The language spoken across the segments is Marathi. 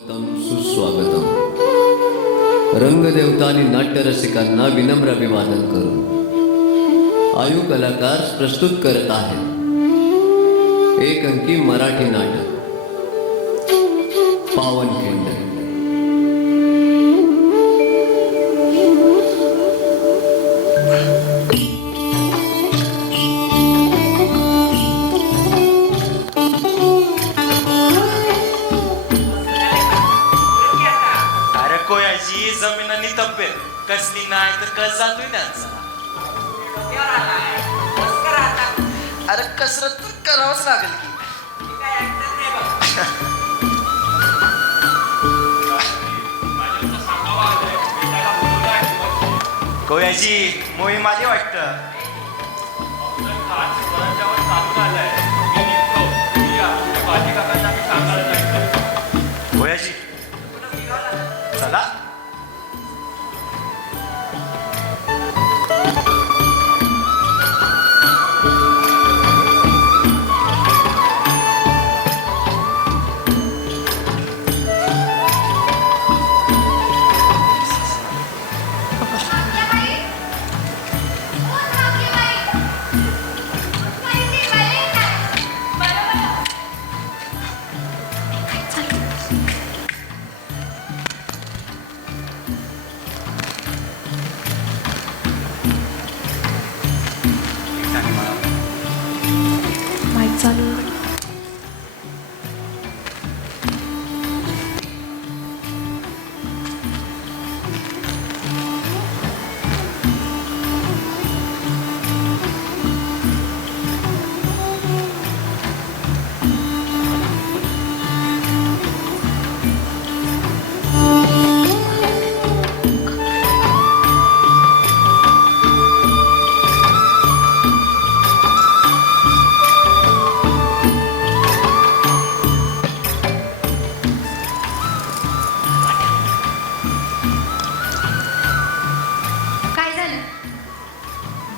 सुस्वागतम. रंगदेवता आणि नाट्यरसिकांना विनम्र अभिवादन करून आयु कलाकार प्रस्तुत करत आहेत एक अंकी मराठी नाटक पावनखिंड. जमीनांनी तब्येत कसली नाही तर कस जातोय त्यांचा. अरे कसरत तर करावंच लागेल की. कोयाची मोहीम आली वाटतं. कोयाची चला.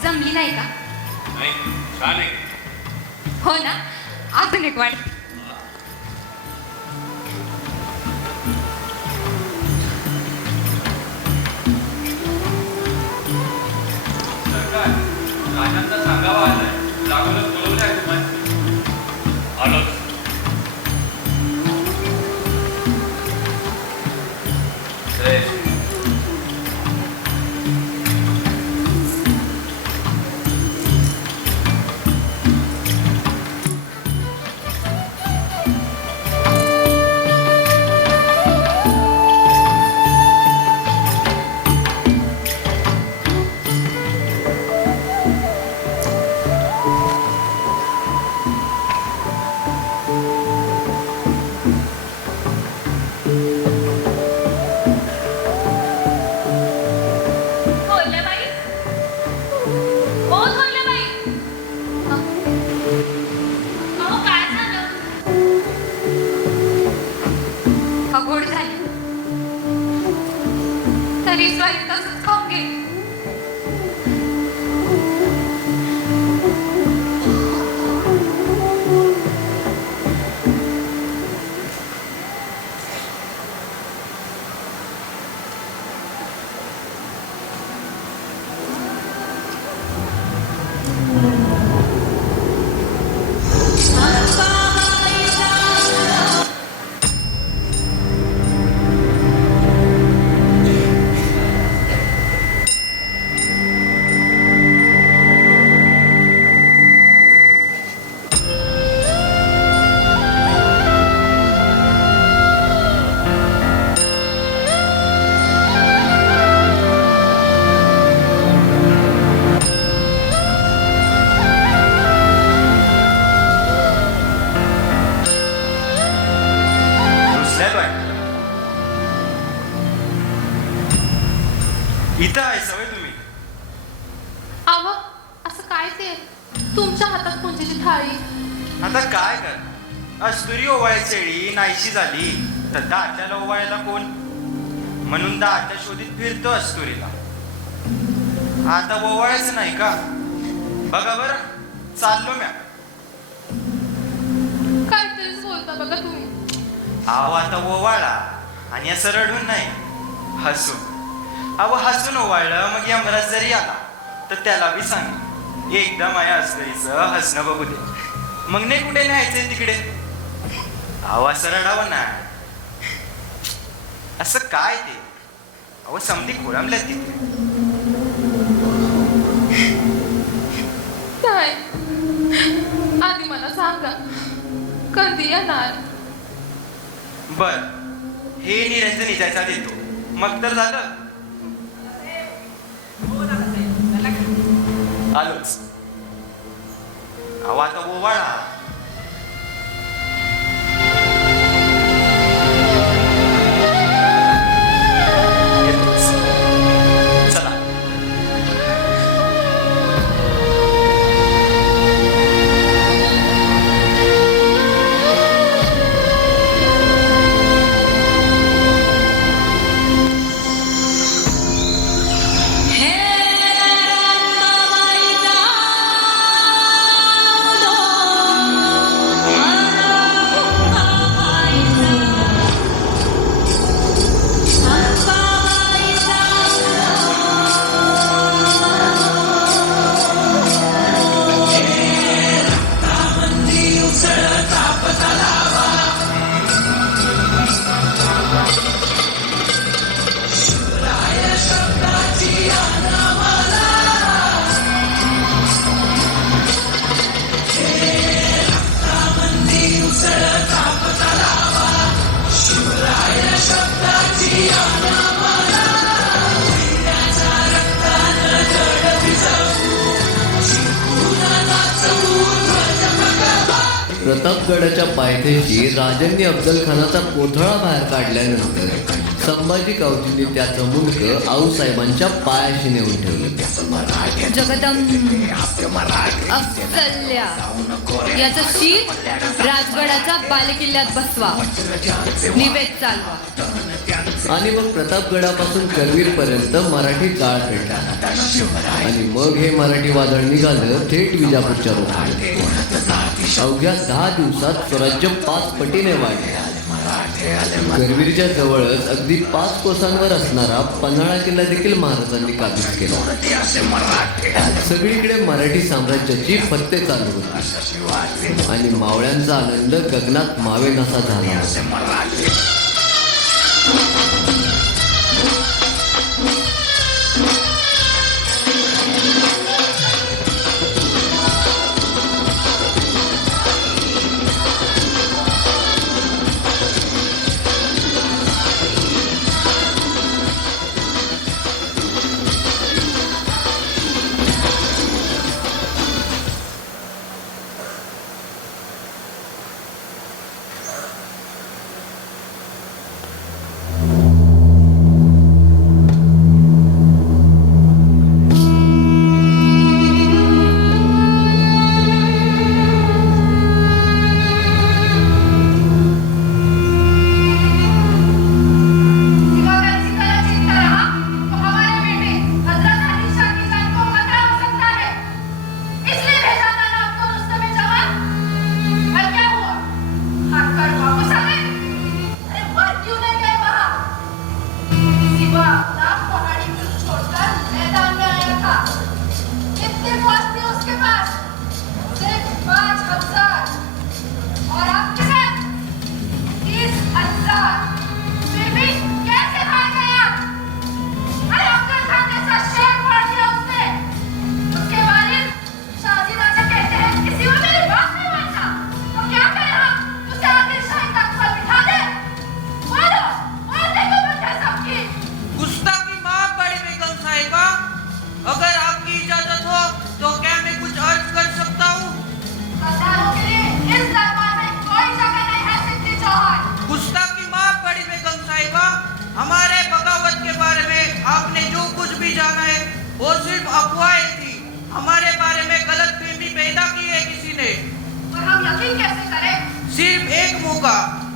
जमली नाही का? नाही छान आहे. हो ना. अजून एक वाट. राजांचा सांगावा आलाय. लागूनच बोलवलं आहे तुम्हाला. आलोच. घोड झाली तरी स्वारी तसंच खाऊन गेली. इथं आहे सवय तुम्ही. अव असं काय ते तुमच्या हातात कोणत्याची थाळी. आता काय कर. अस्तुरी ओवाळायची वेळी नाहीशी झाली तर दाटल्याला ओवाळायला कोण म्हणून दाटल्या शोधित फिरतो अस्तुरीला. आता ओवाळायचं नाही का. बघा बरं चाललो म्या. काहीतरीच बोलता बघा तुम्ही. आहो आता ओवाळा. आणि असं रडून नाही, हसून. अहो हसून ओवाळलं, मग यमराज जरी आला तर त्याला बी सांग एकदा माझ्या अस्करीचं हसणं बघू दे, मग नाही कुठे न्यायचंय तिकडे. अहो असं रडावं ना, असं काय ते. अहो समधी खोळंबल्यात तिथे. काय आधी मला सांगा कधी येणार. बर, हे निरंजन निजायचा देतो, मग तर झालं. आलोच. अहो आता ओवाळा. येतोच. चला. प्रतापगडाच्या पायथ्याशी राजांनी अफजल खानाचा कोथळा बाहेर काढल्यानंतर संभाजी कावजींनी त्याचं मुंडक आऊसाहेबांच्या पायाशी नेऊन ठेवलं. जगदंब अफजल्या याचं शीर राजगडाच्या बालेकिल्ल्यात बसवा, निवेद चालवा. आणि मग प्रतापगडापासून करवीरपर्यंत मराठी जाळ पेटला. आणि मग हे मराठी वादळ निघालं थेट विजापूरच्या रूपात. अवघ्या 10 दिवसात स्वराज्य 5 पटीने वाढले. करवीरच्या जवळच अगदी 5 कोसांवर असणारा पन्हाळा किल्ला देखील महाराजांनी काबीज केला. सगळीकडे मराठी साम्राज्याची फत्ते चालू होती आणि मावळ्यांचा आनंद गगनात मावेनासा झाला.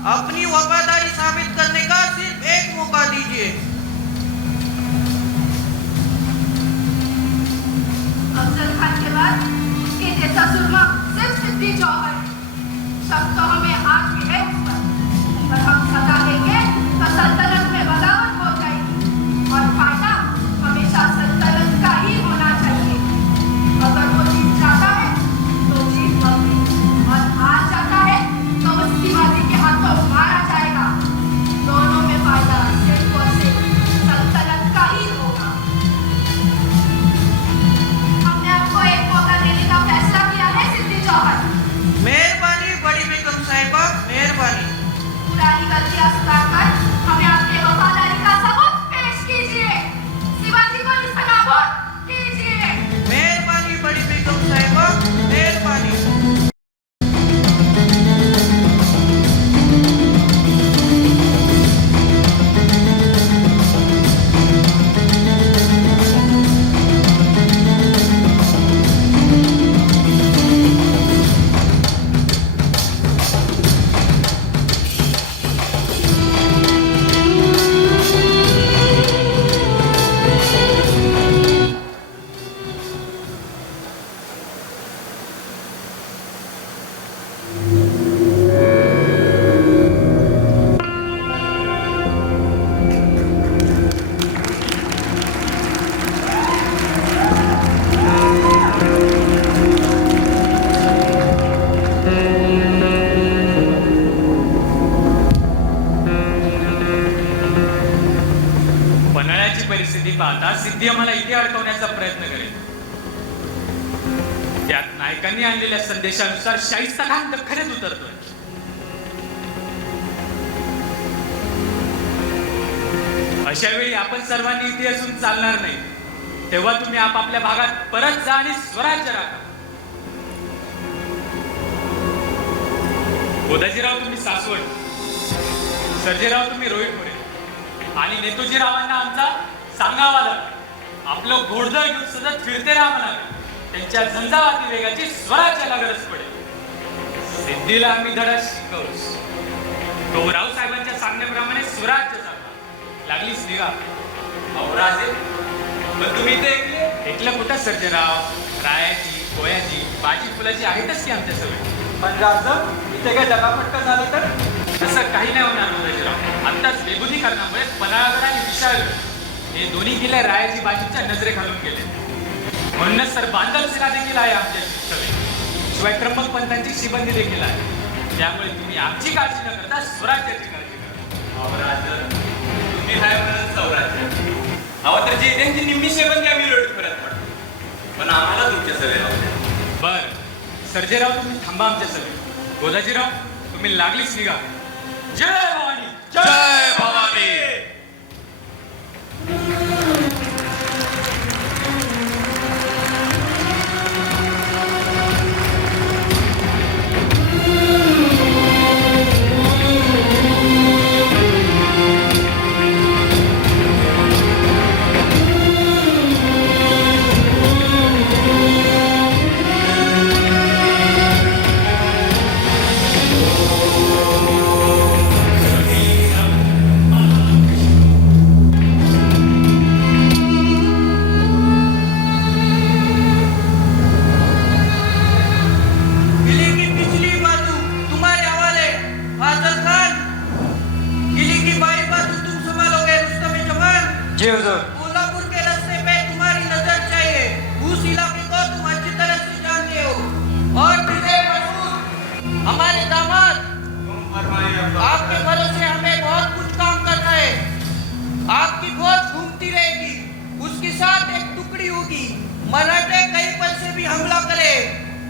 अपनी वफादारी साबित करने का सिर्फ एक मौका दीजिए। अफजल खान के बाद उसके जैसा सुरमा सिर्फ सिद्दी जौहर। शक तो हमें आज भी है उस पर हम सजा देंगे तो सल्तनत वफादारी करती अस्ताकर हमें अपने वफादारी का सबूत पेश कीजिए। शिवाजी को इस नाबूद कीजिए। मेहरबानी बड़ी बेगम साहिबा, मेहरबानी। पन्हाळ्याची परिस्थिती पाहता सिद्धी आम्हाला इथे अडकवण्याचा प्रयत्न करेल. त्यात नायकांनी आणलेल्या संदेशानुसार शाहिस्ता खान दख्खनेत उतरतोय. अशा वेळी आपण सर्वांनी इथे असून चालणार नाही. तेव्हा तुम्ही आपापल्या भागात परत जा आणि स्वराज्य राखा. गोदाजीराव तुम्ही सासवड, सर्जेराव तुम्ही रोहितपुरे आणि नेतोजीरावांना आमचा सांगावा लागला. आपलं घोडदळ घेऊन सतत फिरते राहा म्हणाले. त्यांच्या झंझावाती वेगाची स्वराज्याला गरज पडेल. सिद्धीला आम्ही धडा शिकवूच. तो रावसाहेबांच्या सांगण्याप्रमाणे स्वराज्य चालवा. लागलीच निघा. अहो राजे, पण तुम्ही इथे ऐकलं कुठं सर्जेराव? रायाची, कोयाची, बाजी फुलाची आहेतच की आमच्या सवय. पण राजा इथे काय जगापटका झालं तर तसं काही नाही होणार गोदाजीराव. आत्ताच बेबुदीकरणामुळे पन्हाळगड आणि विशाळगड हे दोन्ही किल्ले रायाची बाजीच्या नजरेखालून गेले. म्हणूनच तर बांधल शिरा देखील आहे आमच्या सवय. शिवाय त्र्यंबक पंतांची शिबंदी देखील आहे. त्यामुळे तुम्ही आमची काळजी न करता स्वराज्याची काळजी करा. अहो राजा, तुम्ही हाय म्हणून स्वराज्य. अहो तर जे त्यांची निम्मी शिबंदी आम्ही लोट करत पडतो. पण आम्हाला तुमच्या सवय राहू. बर सर्जेराव, तुम्ही थांबा आमच्या सवय. गोदाजीराव तुम्ही लागलीच निघा. जय भवानी, जय भवानी. किले की पिछली बाजू तुम्हारे हवाले फाजल खान। किले की बाई बाजू तुम संभालोगे रुस्तम जवान। जी हुजूर. कोल्हापुर के रास्ते पे तुम्हारी नजर चाहिए। उस इलाके को तुम अच्छी तरह से जानते हो। और विजय मसूद हमारे दामाद, आपके भरोसे हमें बहुत कुछ काम करना है। आपकी फौज घूमती रहेगी, उसके साथ एक टुकड़ी होगी। मराठे कहीं पर से भी हमला करे,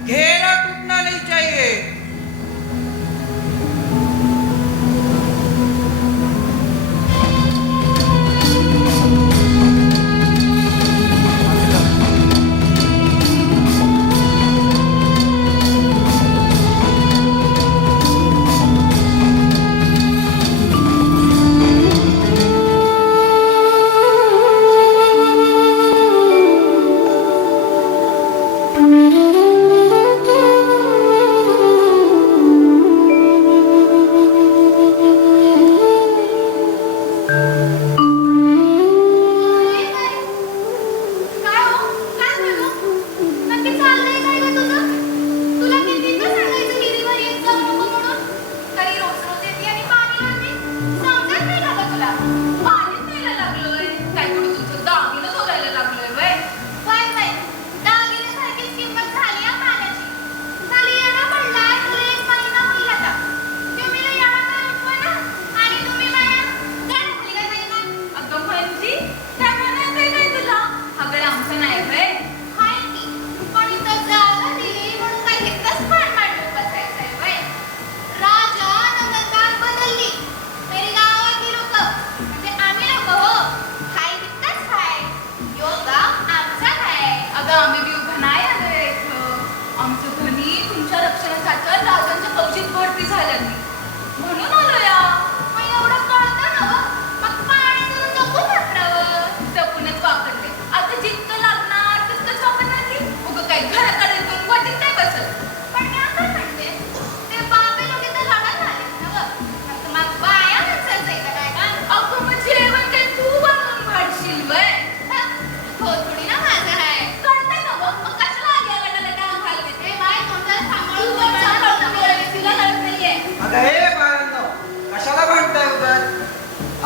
घेरा टूटना नहीं चाहिए।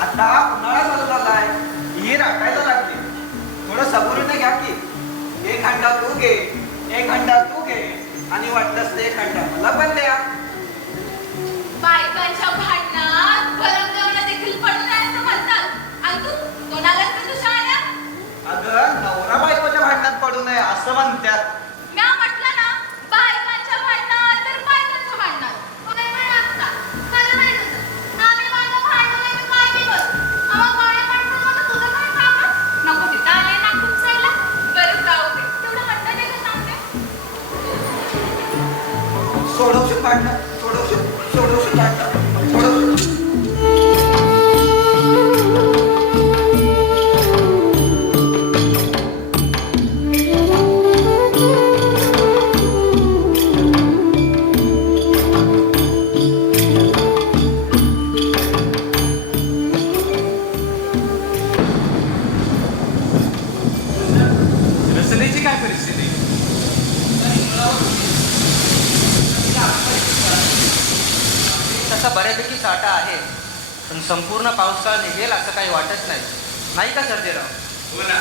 आता उन्हाळा चालू झालाय, ही राखायला लागली. थोडं सबुरीने घ्या की. एक हंडा तू घे, एक हंडा तू घे, आणि वाटलंच ते एक हंडा मला पण द्या. बायकांच्या भांडणात गरम देवणं देखील पडू नये असं म्हणतात. आणि तू कोणालाच का तू शाळा? अगं नवरा बायकोच्या भांडणात पडू नये असं म्हणतात. म्या म्हटलं ना, बायकांच्या भांडणात तर बायकांच्या भांडणात. होय म्हण आत्ता. खरं माहित होतं. आम्ही माझं भांडण आहे तर काय बी करू. अहो बाया भांडण मग तुझं काय काम? नको तिथं आले ना खुपसायला. बरं जाऊ दे. तेवढं हट्ट नाही का सांगते? सोडवशील भांडणं, सोडवशील भांडणं, सोडवशील. रचनेची काय परिस्थिती? तसा बऱ्यापैकी साठा आहे, पण संपूर्ण पावसाळा निघेल असं काही वाटत नाही. नाही का सर्जेराव? हो ना,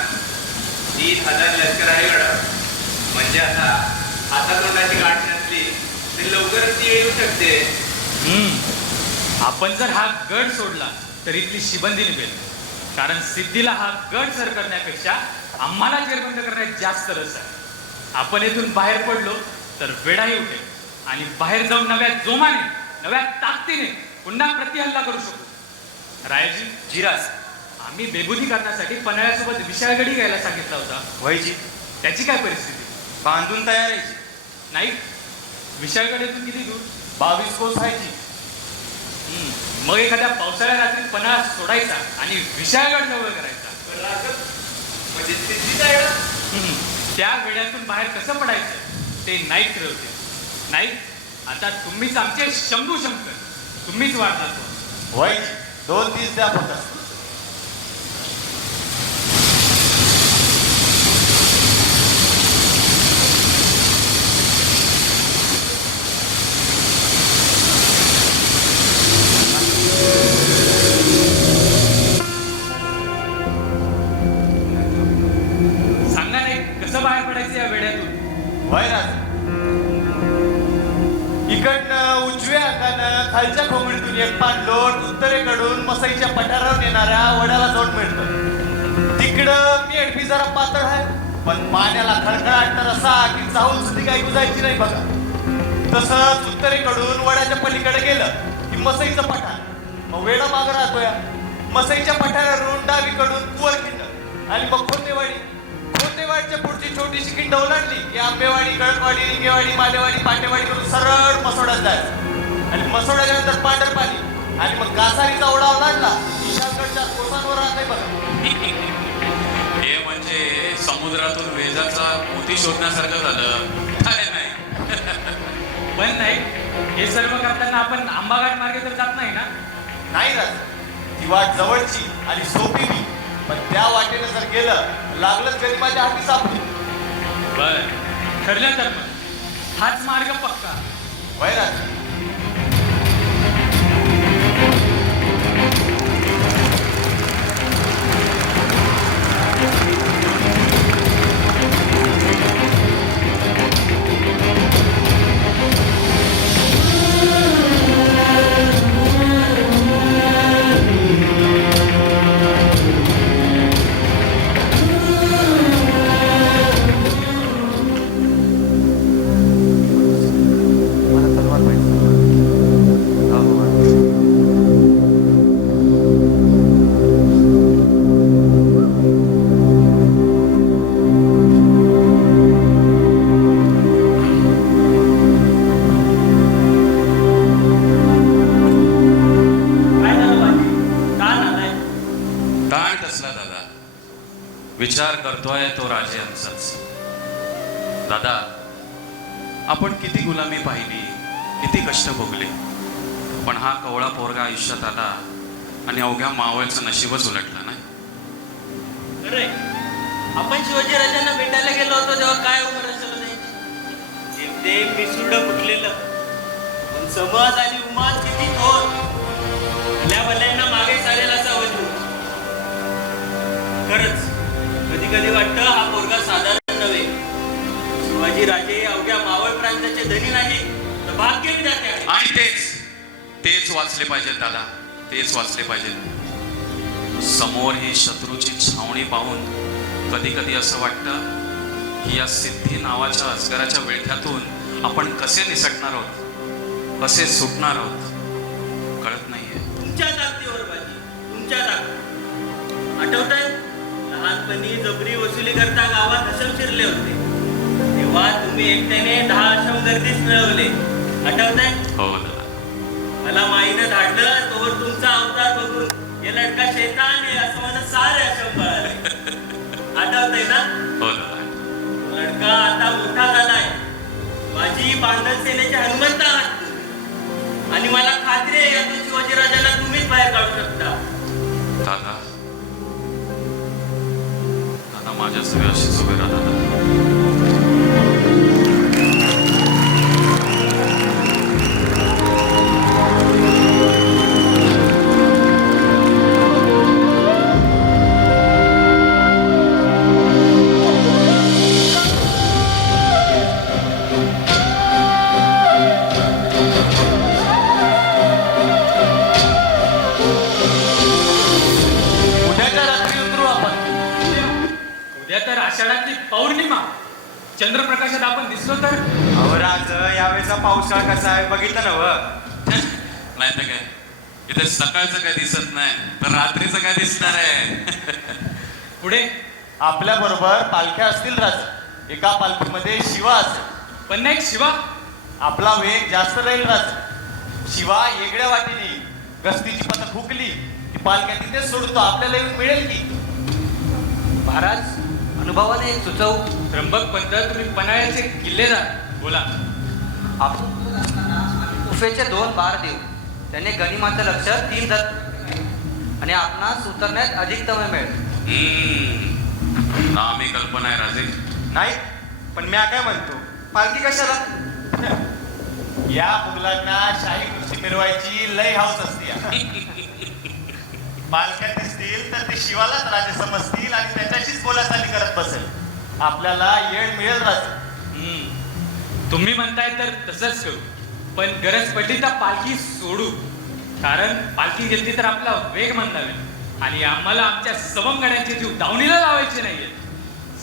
30,000 लष्कर आहे गड. म्हणजे आता हातातोंडाची गाठ नसली तरी लवकरच ती येऊ शकते. आपण जर हा गड सोडला तर इथली शिबंदी निघेल. कारण सिद्धीला हा गड सर करण्यापेक्षा आम्हाला जेरबंद करण्यात जास्त रस आहे. आपण इथून बाहेर पडलो तर वेळाही उठेल आणि बाहेर जाऊन नव्या जोमाने, नव्या ताकदीने पुन्हा प्रतिहल्ला करू शकू. रायजी, जिराज. आम्ही बेबुदी करण्यासाठी पन्हाळ्यासोबत विशाळगडी घ्यायला सांगितला होता. वयजी त्याची काय परिस्थिती? बांधून तयार आहे. नाही, विशाळगडीतून किती दूर? 22 कोस व्हायची. मग एखाद्या पावसाळ्या रात्री पन्हाळा सोडायचा आणि विशाळगड जवळ करायचा. म्हणजे सिद्धीच आहे गड. त्या वेड्यातून बाहेर कसं पडायचं ते नाईक ठरवते. नाही, आता तुम्हीच आमचे शंभू शंकर, तुम्हीच वाढतात. वयची 2-3 द्या फक्त. सांगा नाही कसं बाहेर पडायचं या वेड्यातून? वयराज, इकडनं उजव्या हातानं खालच्या खोबडीतून एक पाणलोट उत्तरेकडून मसाईच्या पठारावर येणाऱ्या वड्याला जाऊन मिळतं. तिकडं मेढी जरा पातळ आहे, पण पाण्याला खळखळाट तर असा की चाहूल सुद्धा काही गुजायची नाही बघा. तसंच उत्तरेकडून वड्याच्या पलीकडे गेलं की मसाईचं पठार. मग वेडा मागं राहतोय. मसाईच्या पठारावरून डावीकडून कुवरखिंड आणि मग खोतेवाडी. खोतेवाडीच्या पुढची छोटीशी खिंड ओलांडली की आंबेवाडी, गळकवाडी, रिंगेवाडी, मालेवाडी, पाटेवाडी करून सरळ मसोड्यात जायचं. आणि मसोड्याच्या नंतर पांढरपाणी आणि मग कासारीचा ओढा ओलांडला विशाळगडच्या कोसांवर राहतंय बघा. हे म्हणजे समुद्रातून वेजाचा मोती शोधण्यासारखं झालं. काय नाही. पण नाही, हे सर्व करताना आपण आंबाघाट मार्गे तर जात नाही ना? नाही राज, ती वाट जवळची आणि सोपी बी, पण त्या वाटेनं जर गेलं लागलंच गरीबाच्या हाती सापडी. बर, ठरलं तर मग हाच मार्ग पक्का. वयराज, विचार करतोय तो राजे आमचाच. दादा, आपण किती गुलामी पाहिली, किती कष्ट भोगले, पण हा कवळा पोरगा आयुष्यात आला आणि अवघ्या मावळचं नशीबच उलटलं नाही. अरे, आपण शिवाजी राजांना भेटायला गेलो होतो तेव्हा काय उमर असलं नाही. ते पिसुडं फुटलेलं, पण समाज आणि उमाज किती थोर. भल्या भल्यांना मागे सारेल असा कधी कधी वाटतं हा पोरगा साधारण नव्हे. शिवाजी राजे अवघ्या मावळ प्रांताचे धनी नाही तर भाग्य विधाते आहे. आणि तेच वाचले पाहिजेत दादा, तेच वाचले पाहिजेत. समोर ही शत्रूची छावणी पाहून कधी कधी असं वाटतं की या सिद्धी नावाच्या अजगराच्या विळख्यातून आपण कसे निसटणार आहोत, कसे सुटणार आहोत कळत नाहीये. तुमच्या ताकदीवर बाजी, तुमच्या ताकद. आठवतंय लहानपणी जबरी वसुली करता गावात हसम शिरले होते तेव्हा तुम्ही एकट्याने 10 अशम गर्दीच मिळवले. आठवतंय? हो दादा. मला माईनं धाडलं तोवर तुमचा अवतार बघून हे लडका शैतान आहे असं मला सारे अशम पळाले. आठवतंय ना? हो दादा. लडका आता मोठा झालाय. माझी बांधण सेनेचे हनुमंत आहात तुम्ही. आणि मला खात्री आहे यातून शिवाजीराजांना तुम्हीच बाहेर काढू शकता. दादा दादा माझ्या सगळ्या अशीच उभे राहा दादा. उद्याच्या रात्री उतरू आपण. उद्या तर आषाढातली पौर्णिमा. चंद्रप्रकाशात आपण दिसलो तर अहो राज, यावेळेचा पावसाळा कसा आहे बघितलं ना व? नाही तर काय, इथे सकाळचं काय दिसत नाही तर रात्रीचं काय दिसणार आहे. पुढे आपल्या बरोबर पालख्या असतील राज. एका पालखीमध्ये शिवा असेल. पण नाही शिवा. आपला वेग जास्त राहील राज. शिवा वेगळ्या वाटेने गस्तीची पथक हुकली की पालख्या तिथेच सोडतो. आपल्याला येऊन मिळेल की. महाराज अनुभवाने एक सुचवू. त्र्यंबक पंत, तुम्ही पन्हाळ्याचे किल्लेदार, बोला. आपण उफेचे 2 बार देऊ. त्याने गनिमाचं लक्ष 3 आणि आपणास उतरण्यात अधिक समय मिळेल. नामी कल्पना आहे राजे. नाही पण मी काय म्हणतो, पालखी कशाला? या मुघलांना शाही कुस्ती मिरवायची लय हाऊस असते. पालख्या दिसतील तर ते शिवालाच राजे समजतील आणि त्याच्याशीच बोलाचाली करत बसेल. आपल्याला येळ मिळेल राजे. तुम्ही म्हणताय तर तसंच करू. पण गरज पडली तर पालखी सोडू. कारण पालखी घेतली तर आपला वेग मंदावेल आणि आम्हाला आमच्या सवंगड्यांचे जीव दावणीला लावायचे नाहीये.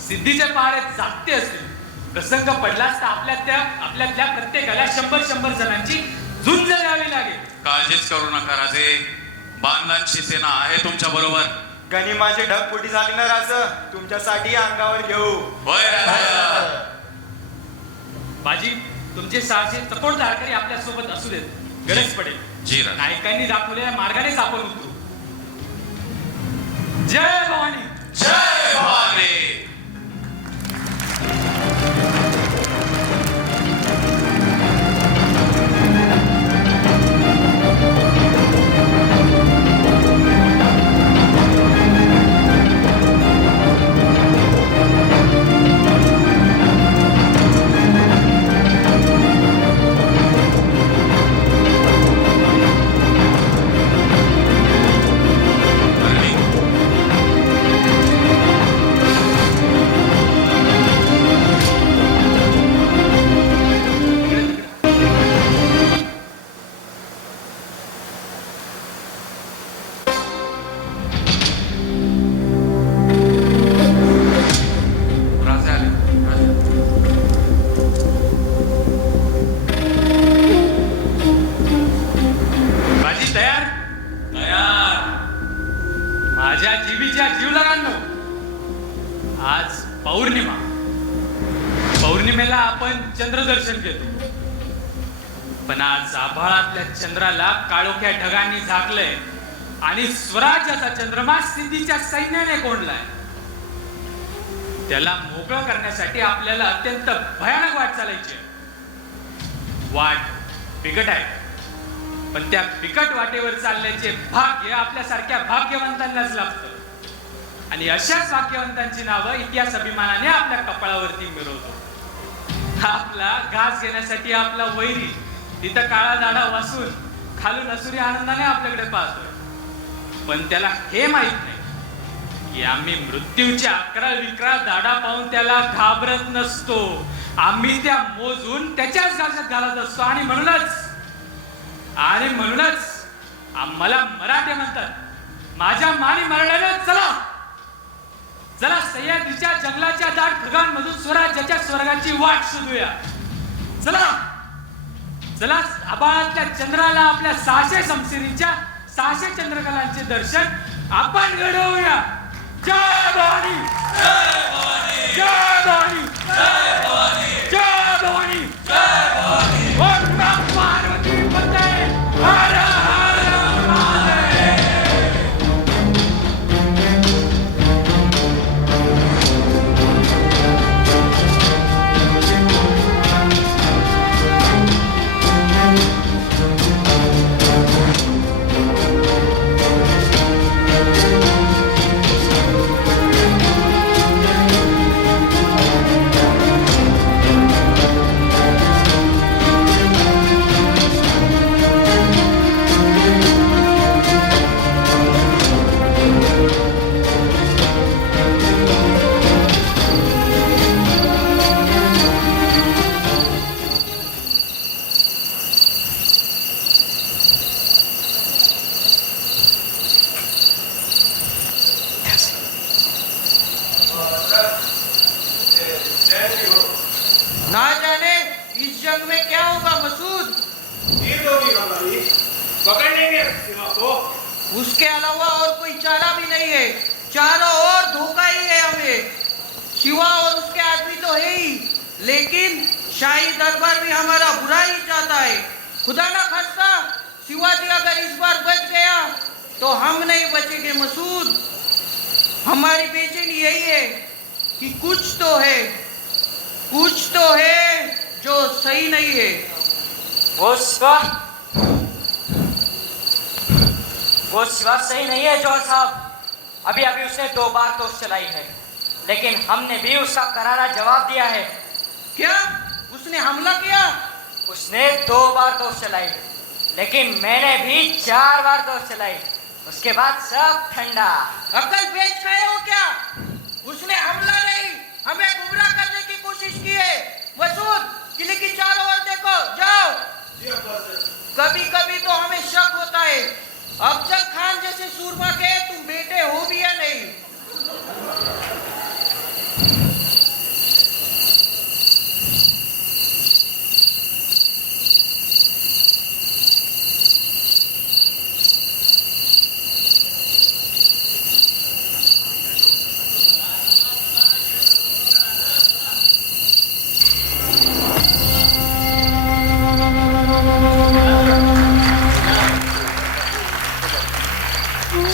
सिद्धीचे पहाडे जागते असतील. प्रसंग पडलास तर आपल्यातल्या प्रत्येकाला 100 जणांची झुंज द्यावी लागेल. काळजीच करू नका राजे, बांधलांची सेना आहे तुमच्या बरोबर. गनिमाची ढगफुटी झाली ना राज, तुमच्यासाठी अंगावर घेऊ. होय राजा. बाजी, तुमचे 600 चकोट धारकरी आपल्या सोबत असू देत. गरज पडेल. जी राजा. नायकांनी दाखवलेल्या मार्गानेच आपण उतरू. जय भवानी. जय भवानी. माझ्या जीवीच्या जीवलगांनो, आज पौर्णिमा. पौर्णिमेला आपण चंद्रदर्शन घेतो. पण आज आभाळातल्या चंद्राला काळोख्या ढगांनी झाकलंय आणि स्वराज्याचा चंद्रमा सिद्धीच्या सैन्याने कोंडलाय. त्याला मोकळं करण्यासाठी आपल्याला अत्यंत भयानक वाट चालायची. वाट बिकट आहे, पण त्या बिकट वाटेवर चालण्याचे भाग्य आपल्यासारख्या भाग्यवंतांनाच लाभतं. आणि अशाच भाग्यवंतांची नावं इतिहास अभिमानाने आपल्या कपाळावरती मिरवतो. आपला घास घेण्यासाठी आपला वैरी तिथं काळा दाढा वासून खालून असुरी आनंदाने आपल्याकडे पाहतोय. पण त्याला हे माहित नाही की आम्ही मृत्यूच्या 11 दाडा पाहून त्याला घाबरत नसतो. आम्ही त्या मोजून त्याच्याच गाशात घालत असतो. आणि म्हणूनच आम्हाला मराठे म्हणतात. माझ्या मानी मराठ्यानं चला सह्याद्रीच्या जंगलाच्या दाट खगांमधून स्वराज्याच्या स्वर्गाची वाट शोधूया. चला आबाळातल्या चंद्राला आपल्या 600 शमशिरीच्या 600 चंद्रकलांचे दर्शन आपण घडवूया. जय भवानी, जय भवानी, जय भवानी, जय भवानी, जय भवानी, जय भवानी. ओम नमः पार्वती पते. हर हर महादेव. ना जाने इस जंग में क्या होगा मसूद. पकड़ेंगे सिवा को. उसके अलावा और कोई चारा भी नहीं है. चारों ओर धोखा ही है हमें. शिवा और उसके आदमी तो है ही, लेकिन शाही दरबार भी हमारा बुरा ही चाहता है. खुदा ना खास्ता शिवाजी अगर इस बार बच गया तो हम नहीं बचेंगे मसूद. हमारी बेचैनी यही है कि कुछ तो है जो सही नहीं है. वो शिवा सही नहीं है जौहर साहब. अभी उसने 2 बार तोप चलाई है, लेकिन हमने भी उसका करारा जवाब दिया है. क्या उसने हमला किया? उसने 2 बार तोप चलाई, लेकिन मैंने भी 4 बार तोप चलाई. उसके बाद सब ठंडा. अकल बेच खाए हो क्या? उसने हमला नहीं, हमें गुमराह करने की कोशिश की है. मसूद, किले की चारों ओर देखो, जाओ. कभी कभी तो हमें शक होता है अफजल खान जैसे सूरमा के तुम बेटे हो भी या नहीं.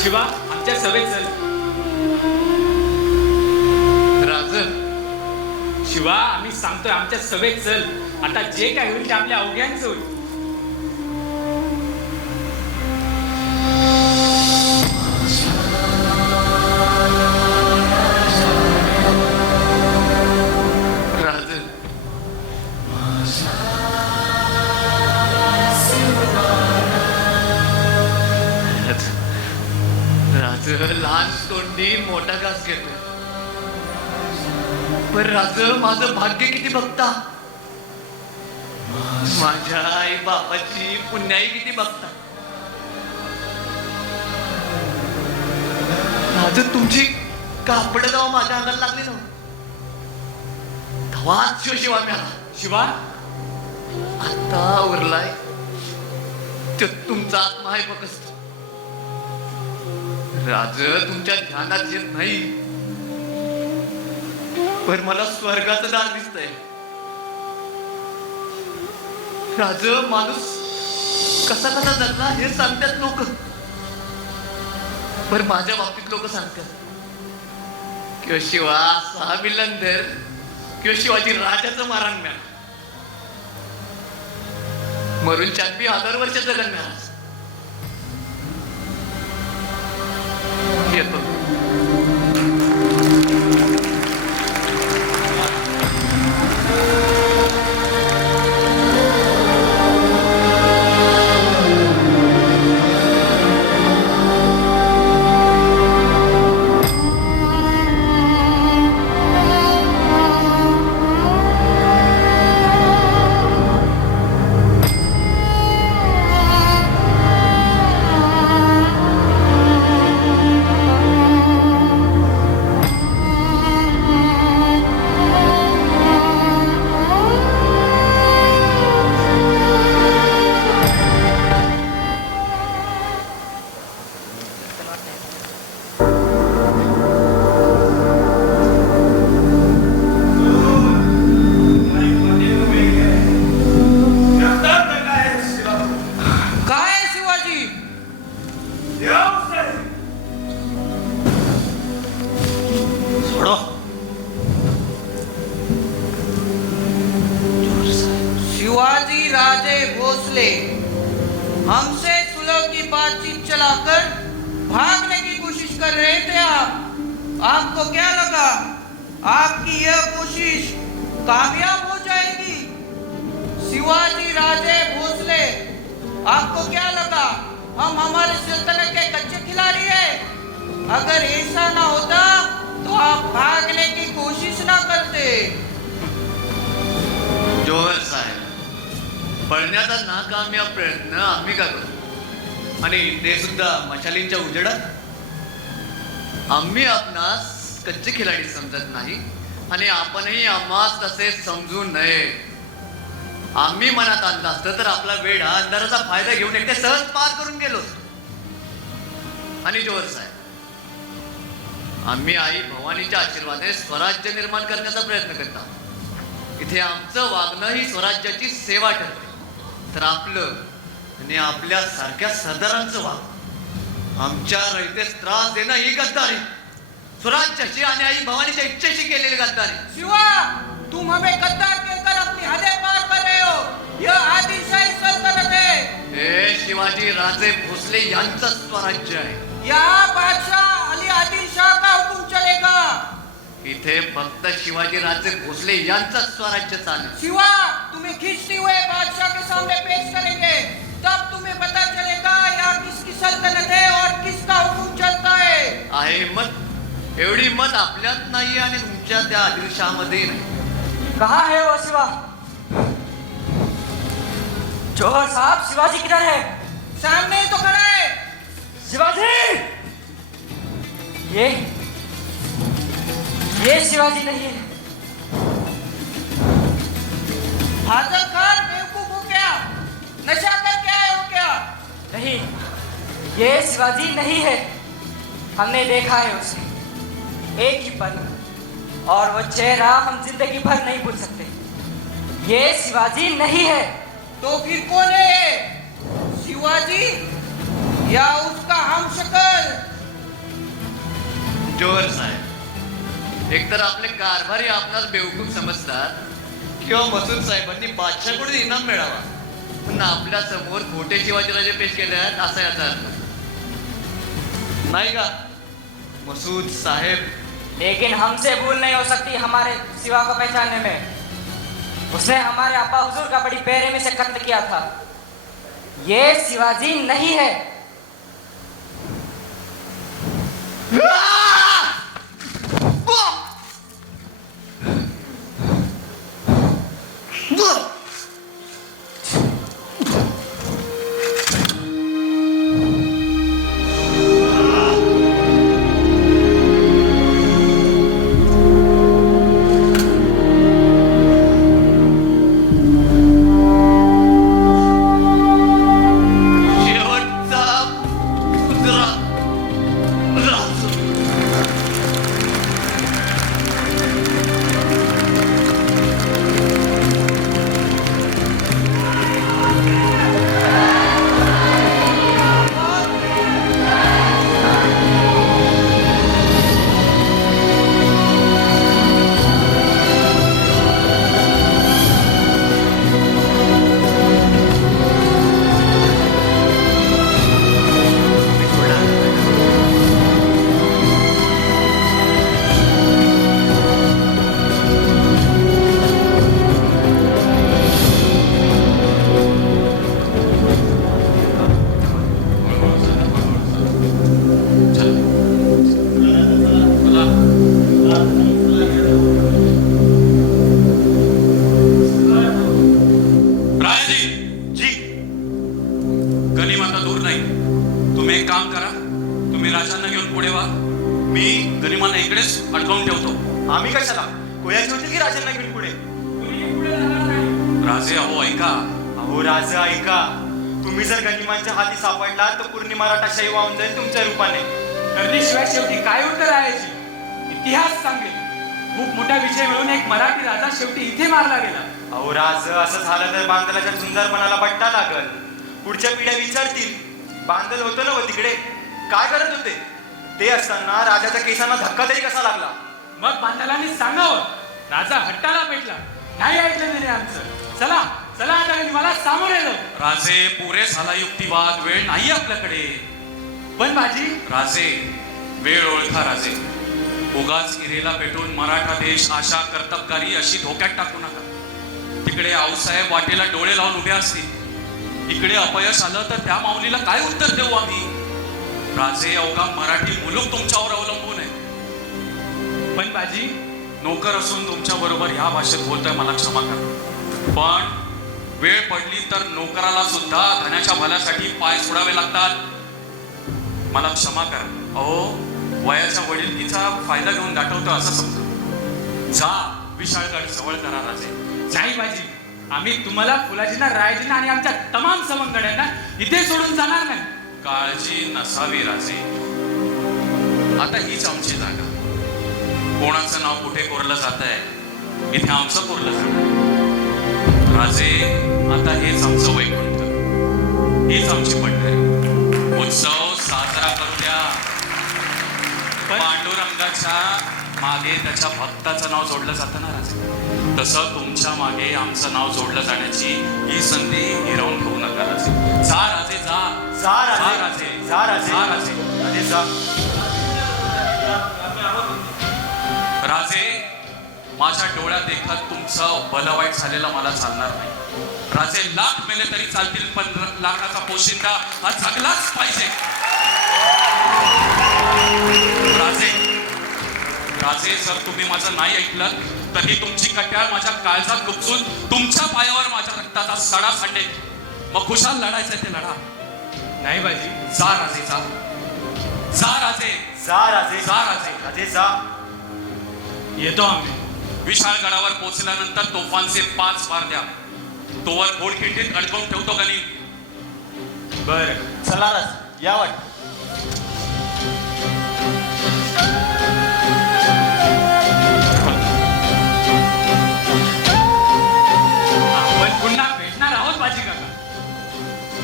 शिवा, आमच्या सभेत चल. राजन, शिवा, आम्ही सांगतोय आमच्या सभेत चल. आता जे काय होईल ते आपल्या अवघ्यांचं होईल. राजन, लहान तोंडी मोठा घास घेतोय. पण राज, माझं भाग्य किती बघता. माझ्या आई बापाची पुण्याई किती बघता. राज, तुमची कापड जेव्हा माझ्या अंगाला लागली ना, तेव्हाच शिवा मिळाला. शिवा, आता उरलाय तो तुमचा आत्मा आहे बघ. राज, तुमच्या ध्यानात येत नाही, पण मला स्वर्गाचं दार दिसतंय. राज, माणूस कसा कसा जगला हे सांगतात लोक, पण माझ्या बाबतीत लोक सांगतात किंवा शिवा असा मिलंदर किंवा शिवाजी राजाचं मारण मिळालं. मरून 1000 वर्ष जगन मिळालं. येतो. चलाकर भागने की कोशिश कर रहे थे आप। आपको क्या लगा आपकी यह कोशिश कामयाब हो जाएगी? शिवाजी राजे भोसले, आपको क्या लगा हम हमारे सल्तनत के कच्चे खिलाड़ी हैं? अगर ऐसा ना होता तो आप भागने की कोशिश ना करते। जोहर साहेब, पळण्याचा नाकामयाब प्रयत्न आम्ही का करू, आणि ते सुद्धा मशालींच्या उजेडात? आम्ही आपणास कच्चे खिलाडी समजत नाही आणि आपणही आम्हास तसे समजू नये. आम्ही मनात आणलं असतं तर आपला वेळ हा अंधाराचा फायदा घेऊन एकटे सहज पार करून गेलो असतो. आणि जोहर साहेब, आम्ही आई भवानीच्या आशीर्वादाने स्वराज्य निर्माण करण्याचा प्रयत्न करत आहोत. इथे आमचं वागणं ही स्वराज्याची सेवा ठरते, तर आपलं आणि आपल्या सारख्या सरदारांचं वाग आमच्या रयतेस त्रास देणं ही गद्दारी, स्वराज्याची आणि आई भवानीच्या इच्छेशी केलेली गद्दारी. शिवा, तुम हमें गद्दार कहकर अपनी हदें पार कर रहे हो. यह आदिलशाही सल्तनत है. हे शिवाजी राजे भोसले यांचं स्वराज्य आहे. यहाँ बादशाह अली आदिल शाह का हुक्म चलेगा. इथे फक्त शिवाजी राजे भोसले यांचं स्वराज्य चालेल. शिवा, तुम्हें खींचते हुए बादशाह के सामने पेश करेंगे, तब तुम्हें पता चलेगा यहाँ किसकी सल्तनत है और किसका हुक्म चलता है. आहे हिम्मत, एवढी हिम्मत आपल्यात नाही आणि तुमच्या त्या आदिलशाह मध्ये नाही. कहाँ है वो शिवा? जौहर साहब, शिवाजी किधर है? सामने ही तो खड़ा है. शिवाजी! ये शिवाजी नहीं है. फाजल खान बेवकूफ हो क्या? नशा करके आए हो क्या? नहीं, ये शिवाजी नहीं है. हमने देखा है उसे एक ही पल, और वो चेहरा हम जिंदगी भर नहीं भूल सकते. ये शिवाजी नहीं है. तो फिर कौन है ये? शिवाजी या उसका हमशक्ल? जोहर साहेब, एकतर आपले कारभारी आपणास बेवकूफ समजतात किंवा मसूद साहेबांनी बादशाहकडून इनाम मिळावा, पण आपल्या समोर खोटे शिवाजीराजे पेश केले आहेत असा याचा अर्थ नाही का मसूद साहेब? लेकिन हमसे भूल नहीं हो सकती हमारे शिवा को पहचानने में. उसने हमारे अब्बा हुजूर का बड़ी बेरहमी से कत्ल किया था. ये शिवाजी नहीं है. शेवटचा राज. अडकवून ठेवतो. आम्ही कशाला? कोयाचे होतील की राजांना घेऊन पुढे? राजे अहो ऐका. अहो राजे ऐका, तुम्ही जर गनिमांच्या हाती सापडलात तर पूर्ण मराठाशाही वाहून जाईल तुमच्या रूपाने. करण्याशिवाय शेवटी काय उत्तर आहे? इतिहास सांगेल. खूप मोठा विजय मिळून एक मराठी राजा शेवटी इथे मारला गेला. अहो राज, असं झालं तर बांदलाच्या झुंजारपणाला बट्टा लागल. पुढच्या पिढ्या विचारतील, बांदल होतं ना व तिकडे काय करत होते? ते असताना राजाच्या केसांना धक्का तरी कसा लागला? मग बांदलांनी सांगावं. राजा हट्टाला पेटला. नाही ऐकलं तिने आमचं. चला चला आता मला सामोरे जाऊ. राजे पुरे झाला युक्तिवाद, वेळ नाही आपल्याकडे. पण बाजी राजे, वेळ ओळखा राजे. उगाच इरेला पेटून मराठा देश आशा कर्तबगारी अशी धोक्यात टाकू नका. तिकडे आऊसाहेब वाटेला डोळे लावून उभे असतील. इकडे अपयश आलं तर त्या माऊलीला काय उत्तर देऊ आम्ही? राजे, अवघा मराठी मुलूक तुमच्यावर अवलंबून आहे. पण बाजी नोकर असून तुमच्या बरोबर ह्या भाषेत बोलतोय, मला क्षमा करा. पण वेळ पडली तर नोकराला सुद्धा धनाच्या भल्यासाठी पाय सोडावे लागतात. मला क्षमा करा. अहो, वयाच्या वडिलकीचा फायदा घेऊन गाठवतो असं समजा. जा, विशाळगड जवळ करा राजे. नाही बाजी, आम्ही तुम्हाला फुलाजींना, रायजींना आणि आमच्या तमाम सवंगड्यांना इथे सोडून जाणार नाही. काळजी नसावी राजे. आता हीच आमची जागा. कोणाचं नाव कुठे कोरलं जात आहे, इथे आमचं कोरलं जात राजे. आता हेच आमचं वैकुंठ, हीच आमची पंढरी. उत्सव साजरा करू द्या. पांडुरंगाच्या मागे त्याच्या भक्ताचं नाव जोडलं जातं ना राजे, तसं तुमच्या मागे आमचं नाव जोडलं जाण्याची ही संधी हिरावून घेऊ नका राजे. जा राजे, जा. जा जा राजे, राजे, जा राजे, जा राजे. राजे जा. राजे, माझ्या डोळ्यात देखत तुमचं भलं वाईट झालेलं मला चालणार नाही. राजे, लाख मेले तरी चालतील, पण लाखाचा पोशिंदा हा जगलाच पाहिजे. राजे, राजे, जर तुम्ही माझं नाही ऐकलं तर ही तुमची कट्याळ माझ्या काळजात गुपसून तुमच्या पायावर माझ्या रक्ताचा सडा सांडेल. मग खुशाल लढायचंय ते लढा. नाही बाजी. जा राजे, जा. जा राजे, जा राजे, जा राजे. राजे जा. येतो आम्ही. विशाळगडावर पोहोचल्यानंतर तोफांचे 5 बार द्या. तोवर घोडखिंडीत अडकवून ठेवतो गणी. बर. चला राज, या वाट. आपण पुन्हा भेटणार आहोत बाजी काका.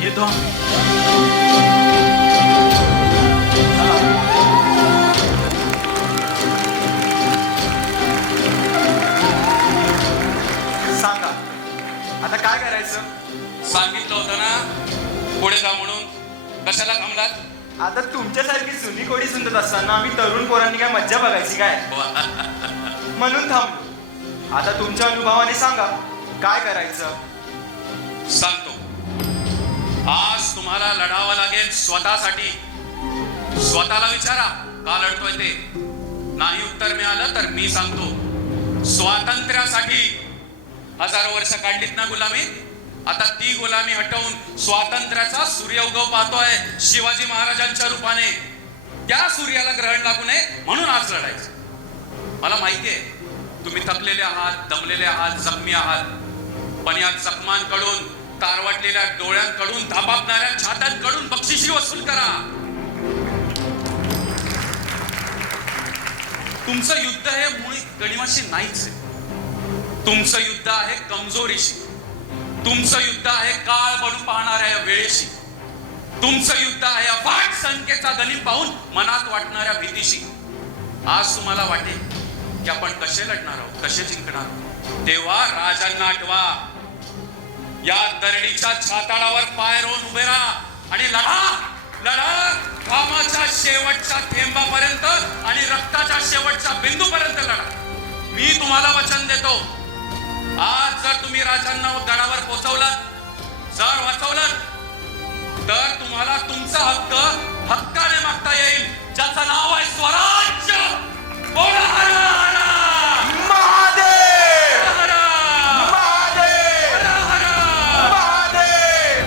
येतो आम्ही. सांगा आता काय करायचं? सांगितलं होतं ना पुढे जा म्हणून. कशाला थांबलात? आता तुमच्यासारखी जुनी कोडी सुंदत असताना आम्ही तरुण पोरांनी काय मज्जा बघायची काय म्हणून थांबलो. आता तुमच्या अनुभवाने सांगा काय करायचं? सांगतो. आज तुम्हाला लढावं लागेल स्वतःसाठी. स्वतःला विचारा का लढतोय ते. नाही उत्तर मिळालं तर मी सांगतो. स्वातंत्र्यासाठी 1000 वर्ष काढलीत ना गुलामीत. आता ती गुलामी हटवून स्वातंत्र्याचा सूर्योगव पाहतोय शिवाजी महाराजांच्या रूपाने. त्या सूर्याला ग्रहण लागू नये म्हणून आज लढायचं. मला माहिती आहे तुम्ही थकलेले आहात, दमलेले आहात, जखमी आहात. पण या जखमांकडून, तारवाटलेल्या डोळ्यांकडून, धापापणाऱ्या छात्यांकडून बक्षिशी वसूल करा. तुमचं युद्ध हे मुळी गणिमाशी नाहीच आहे. तुमचं युद्ध आहे कमजोरीशी. तुमचं युद्ध आहे काळ पडून पाहणाऱ्या वेळेशी. तुमचं युद्ध आहे अफाट संख्येचा गणित पाहून मनात वाटणाऱ्या भीतीशी. आज तुम्हाला वाटेल की आपण कसे लढणार आहोत, कसे जिंकणार आहोत. तेव्हा राजांना आठवा. या दरडीच्या छाताडावर पाय रोवून उभे राहा आणि लढा. लढा घामाच्या शेवटच्या थेंबापर्यंत आणि रक्ताच्या शेवटच्या बिंदूपर्यंत लढा. मी तुम्हाला वचन देतो. आज जर तुम्ही राजांना गडावर पोहोचवलात, जर वाचवलं, तर तुम्हाला तुमचा हक्क हक्काने मागता येईल, ज्याचं नाव आहे स्वराज्य. बोला हर हर महादेव! हर महादेव! हर महादेव!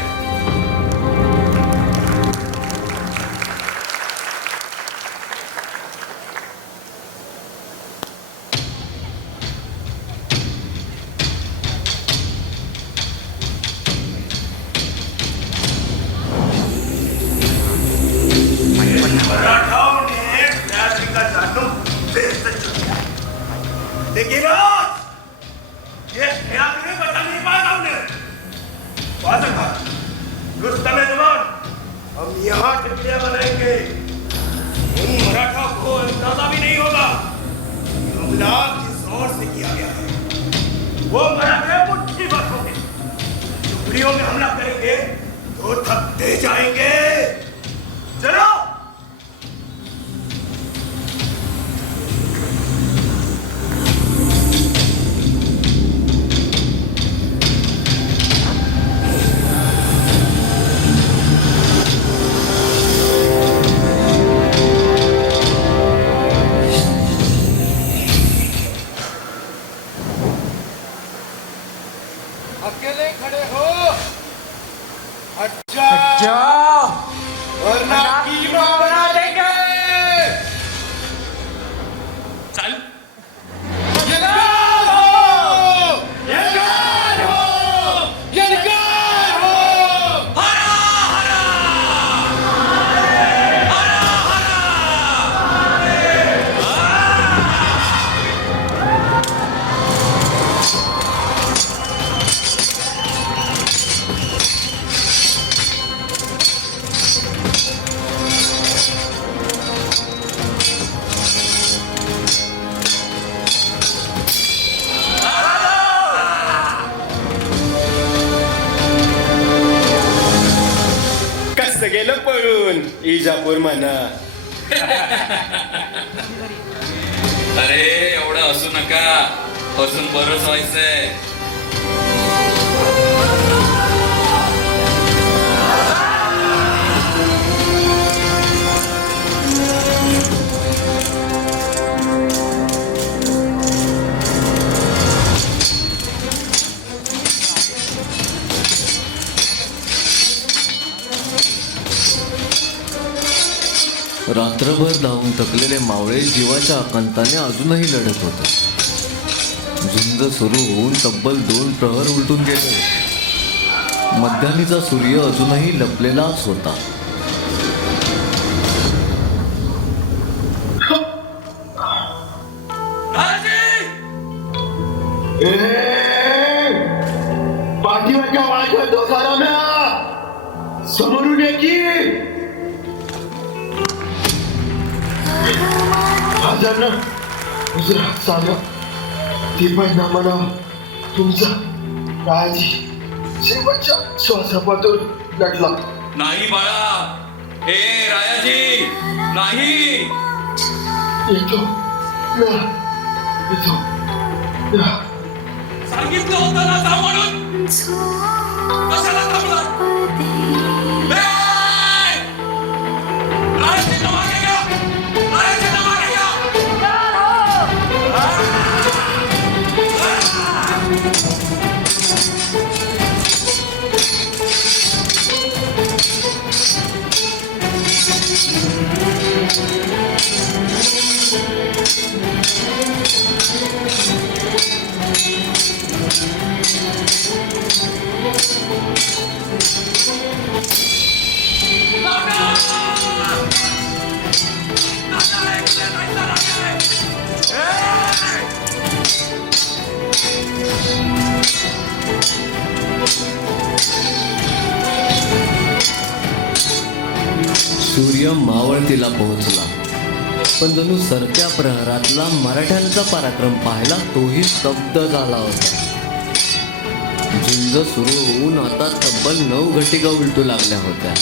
लेकिन ये आपने बता नहीं पाया हमने। वादक रुस्तम जवान, हम यहाँ टिप्पणियाँ बनाएंगे। उन मराठा को अंदाजा भी नहीं होगा हमला किस ओर से किया गया है। वो मराठे मुट्ठी भर होंगे, टुकड़ियों में हमला करेंगे तो थकते जाएंगे। चलो इजापूर म्हणा. अरे एवढं असू नका, असून बरंच व्हायचंय. रात्रभर धावून थकलेले मावळे जीवाच्या आकांताने अजूनही लढत होते. झुंज सुरू होऊन तब्बल 2 प्रहर उलटून गेले. मध्यान्हीचा सूर्य अजूनही लपलेलाच होता. पाठीवरच्या वाळच्या डोकाराम्या समोरून ये की. हजार ना दुसरा सांगा ते पण ना म्हणा तुमचा राजी शेवटच्या श्वासापासून लढला. नाही बाळा, हे रायाजी नाही. येतो ना येतो ना. सांगितलं होतं ना जा म्हणून, कशाला थांबला? रायाजीच्या मागे घ्या, रायाजीच्या मागे घ्या. सूर्य मावळतीला पोहोचला, पण जणू सरत्या प्रहरातला मराठ्यांचा पराक्रम पाहायला तोही स्तब्ध झाला होता. झुंज सुरू होऊन आता तब्बल 9 घटिका उलटू लागल्या होत्या.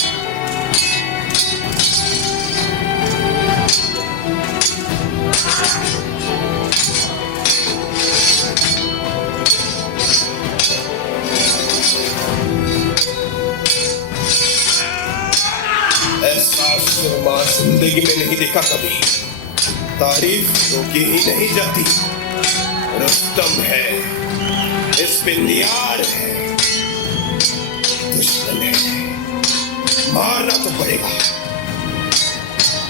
ऐसा शोभा जिंदगी में नहीं देखा कभी. तारीफ रोकी ही नहीं जाती. रुस्तम है, इस पे नियार है, दुश्मन है, मारना तो पड़ेगा.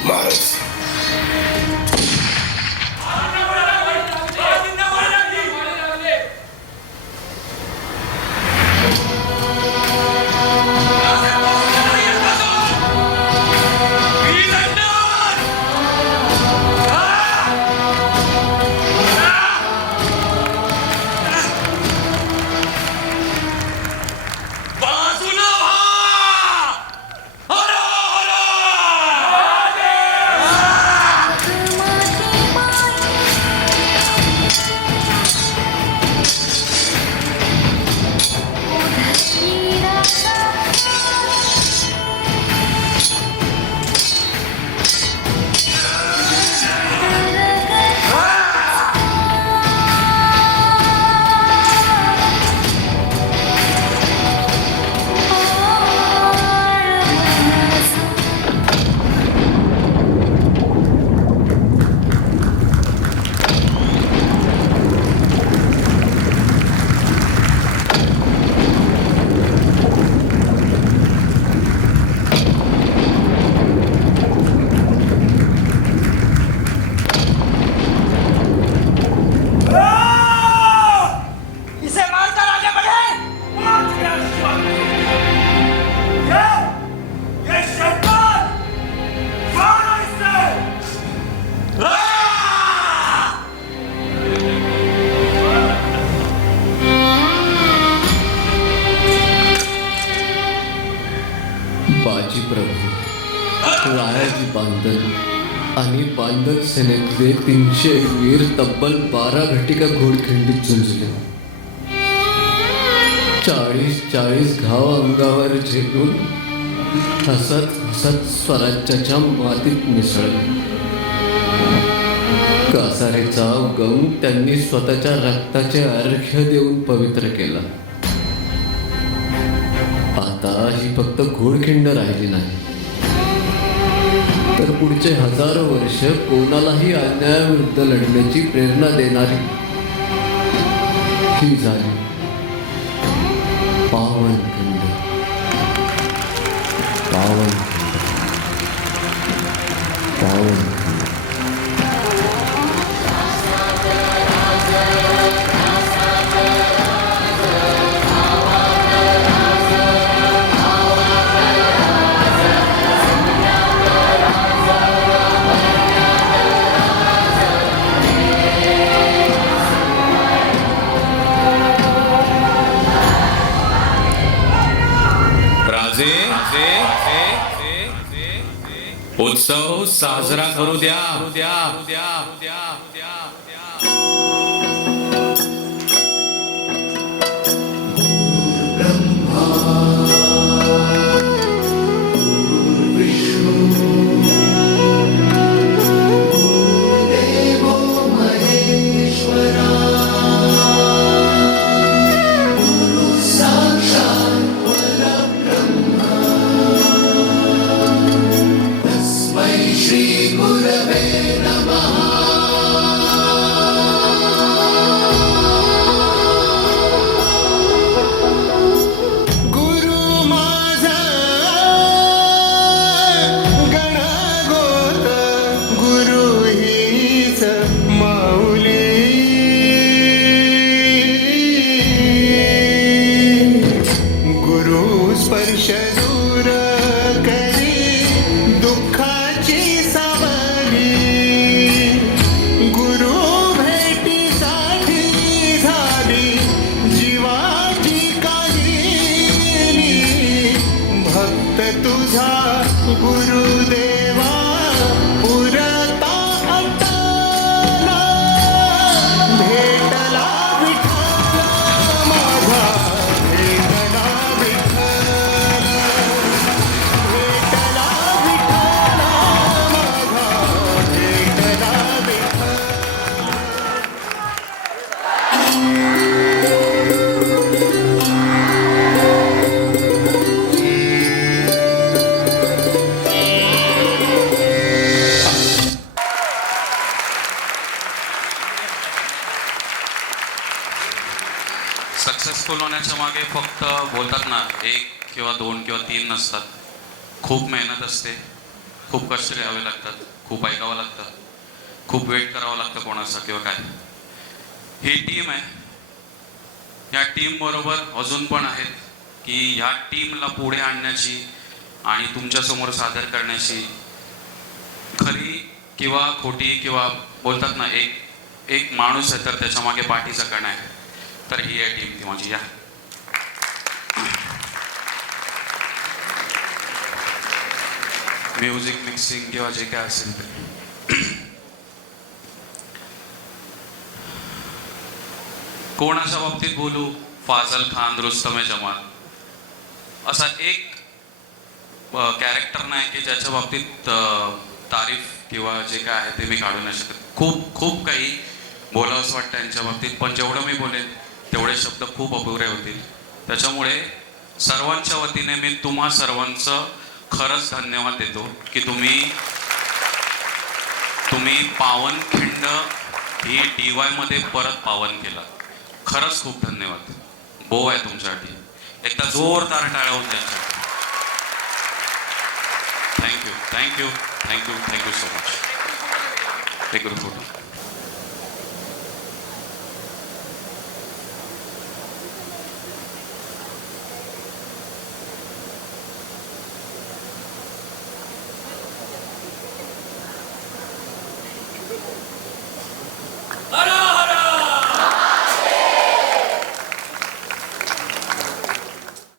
मारो उसे. रायाजी बांधल आणि बांधल सेनेतले 300 वीर तब्बल 12 घटिका घोडखिंडीत झुंजले. 40 घाव अंगावर झेलून हसत हसत स्वराज्याच्या मातीत मिसळले. कासारेचा उगम त्यांनी स्वतःच्या रक्ताचे अर्घ्य देऊन पवित्र केला. आता ही फक्त घोडखिंड राहिली नाही, तर पुढचे हजारो वर्ष कोणालाही अन्यायाविरुद्ध लढण्याची प्रेरणा देणारी ही झाली पावनखिंड. पावनखिंड. पावनखिंड. उत्सव साजरा करू द्या. सक्सेसफुल होण्याच्या मागे फक्त बोलतात ना 1 किंवा 2 किंवा 3 नसतात. खूप मेहनत असते, खूप कष्ट घ्यावे लागतात, खूप ऐकावं लागतं, खूप वेट करावं लागतं कोणाचं किंवा काय. ही टीम आहे. या टीम बरोबर अजून पण आहेत की ह्या टीमला पुढे आणण्याची आणि तुमच्यासमोर सादर करण्याची खरी किंवा खोटी किंवा बोलतात ना एक माणूस आहे तर त्याच्या मागे पाठीचा कणा आहे. तर ही आहे टीम ती माझी. या म्युझिक मिक्सिंग किंवा जे काय असेल ते कोणाच्या बाबतीत बोलू? फाजल खान, रुस्तम जमाल असा एक कॅरेक्टर नाही की ज्याच्या बाबतीत तारीफ किंवा जे काय आहे ते मी काढू नाही शकत. खूप खूप काही बोलावंसं वाटतं यांच्या बाबतीत, पण जेवढं मी बोलेन तेवढे शब्द खूप अपुरे होतील. त्याच्यामुळे सर्वांच्या वतीने मी तुम्हा सर्वांचं खरंच धन्यवाद देतो की तुम्ही पावनखिंड ही DY मध्ये परत पावन केला. खरंच खूप धन्यवाद. बो आहे तुमच्यासाठी. एकदा जोरदार टाळ्या होऊन त्यांच्यासाठी. Thank you so much. एक ग्रुप फोटो.